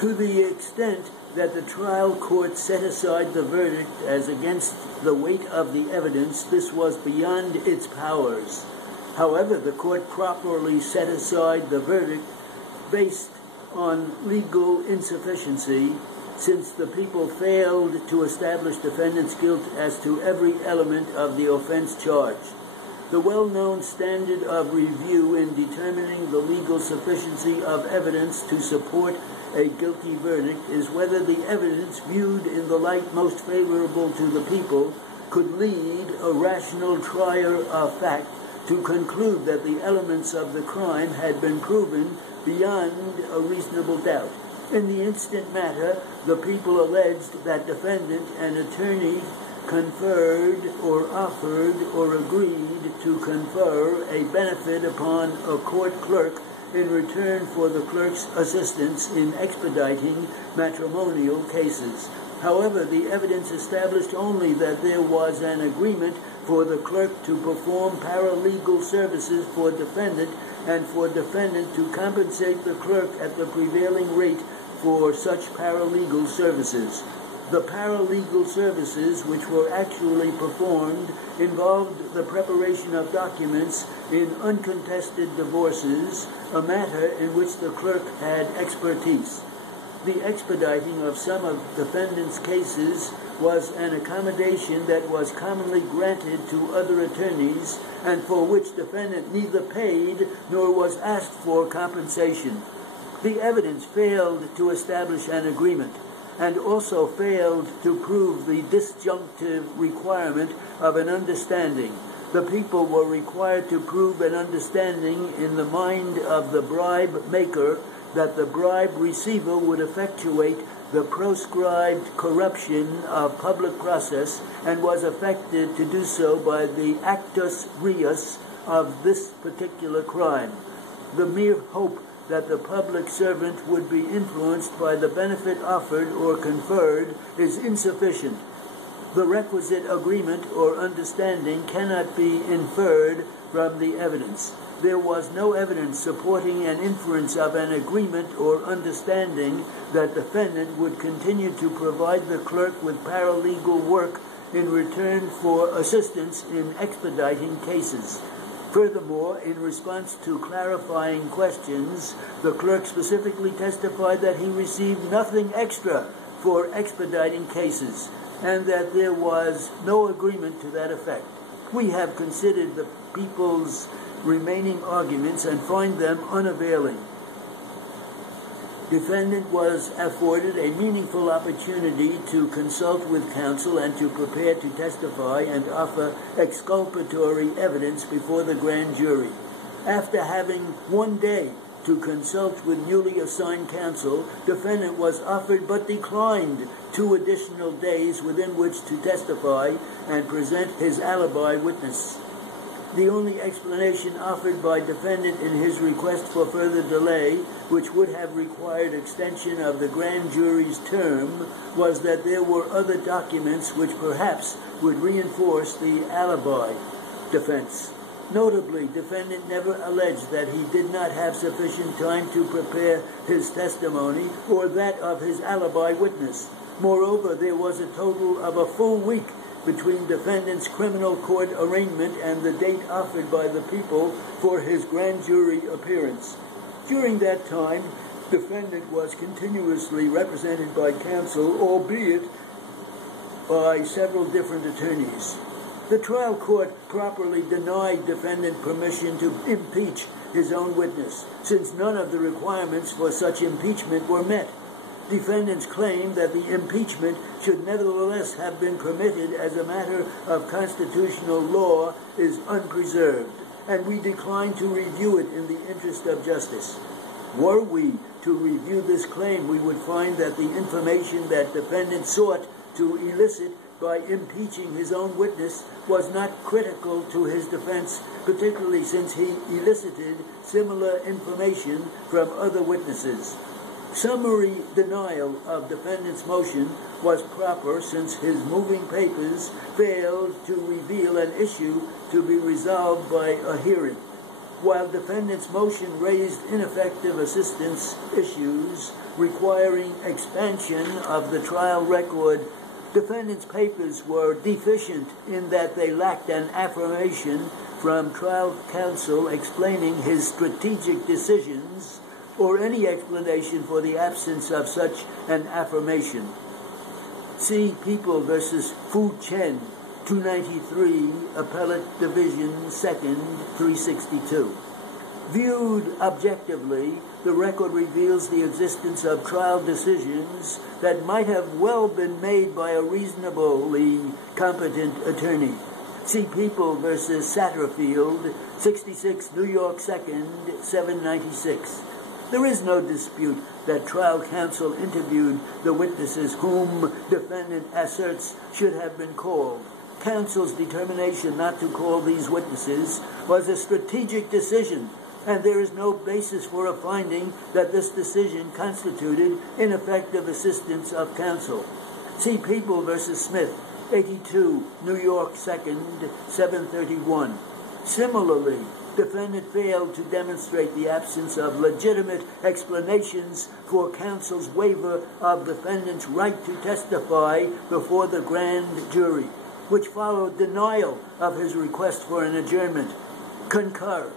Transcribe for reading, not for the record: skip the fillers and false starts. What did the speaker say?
To the extent that the trial court set aside the verdict as against the weight of the evidence, this was beyond its powers. However, the court properly set aside the verdict based on legal insufficiency, since the people failed to establish defendant's guilt as to every element of the offense charged. The well-known standard of review in determining the legal sufficiency of evidence to support a guilty verdict is whether the evidence, viewed in the light most favorable to the people, could lead a rational trier of fact to conclude that the elements of the crime had been proven beyond a reasonable doubt. In the instant matter, the people alleged that defendant and attorney conferred or offered or agreed to confer a benefit upon a court clerk in return for the clerk's assistance in expediting matrimonial cases. However, the evidence established only that there was an agreement for the clerk to perform paralegal services for defendant and for defendant to compensate the clerk at the prevailing rate for such paralegal services. The paralegal services which were actually performed involved the preparation of documents in uncontested divorces, a matter in which the clerk had expertise. The expediting of some of defendant's cases was an accommodation that was commonly granted to other attorneys and for which defendant neither paid nor was asked for compensation. The evidence failed to establish an agreement and also failed to prove the disjunctive requirement of an understanding. The people were required to prove an understanding in the mind of the bribe maker that the bribe receiver would effectuate the proscribed corruption of public process and was affected to do so by the actus reus of this particular crime. The mere hope that the public servant would be influenced by the benefit offered or conferred is insufficient. The requisite agreement or understanding cannot be inferred from the evidence. There was no evidence supporting an inference of an agreement or understanding that defendant would continue to provide the clerk with paralegal work in return for assistance in expediting cases. Furthermore, in response to clarifying questions, the clerk specifically testified that he received nothing extra for expediting cases and that there was no agreement to that effect. We have considered the people's remaining arguments and find them unavailing. Defendant was afforded a meaningful opportunity to consult with counsel and to prepare to testify and offer exculpatory evidence before the grand jury. After having 1 day to consult with newly assigned counsel, defendant was offered but declined 2 additional days within which to testify and present his alibi witness. The only explanation offered by defendant in his request for further delay, which would have required extension of the grand jury's term, was that there were other documents which perhaps would reinforce the alibi defense. Notably, defendant never alleged that he did not have sufficient time to prepare his testimony or that of his alibi witness. Moreover, there was a total of a full week between defendant's criminal court arraignment and the date offered by the people for his grand jury appearance. During that time, defendant was continuously represented by counsel, albeit by several different attorneys. The trial court properly denied defendant permission to impeach his own witness, since none of the requirements for such impeachment were met. Defendants claim that the impeachment should nevertheless have been permitted as a matter of constitutional law is unpreserved, and we decline to review it in the interest of justice. Were we to review this claim, we would find that the information that defendant sought to elicit by impeaching his own witness was not critical to his defense, particularly since he elicited similar information from other witnesses. Summary denial of defendant's motion was proper since his moving papers failed to reveal an issue to be resolved by a hearing. while defendant's motion raised ineffective assistance issues requiring expansion of the trial record, defendant's papers were deficient in that they lacked an affirmation from trial counsel explaining his strategic decisions or any explanation for the absence of such an affirmation. See People v. Fu Chen, 293, Appellate Division 2nd, 362. Viewed objectively, the record reveals the existence of trial decisions that might have well been made by a reasonably competent attorney. See People v. Satterfield, 66 New York 2nd, 796. There is no dispute that trial counsel interviewed the witnesses whom defendant asserts should have been called. Counsel's determination not to call these witnesses was a strategic decision, and there is no basis for a finding that this decision constituted ineffective assistance of counsel. See People v. Smith, 82, New York 2nd, 731. Similarly, defendant failed to demonstrate the absence of legitimate explanations for counsel's waiver of defendant's right to testify before the grand jury, which followed denial of his request for an adjournment. Concur.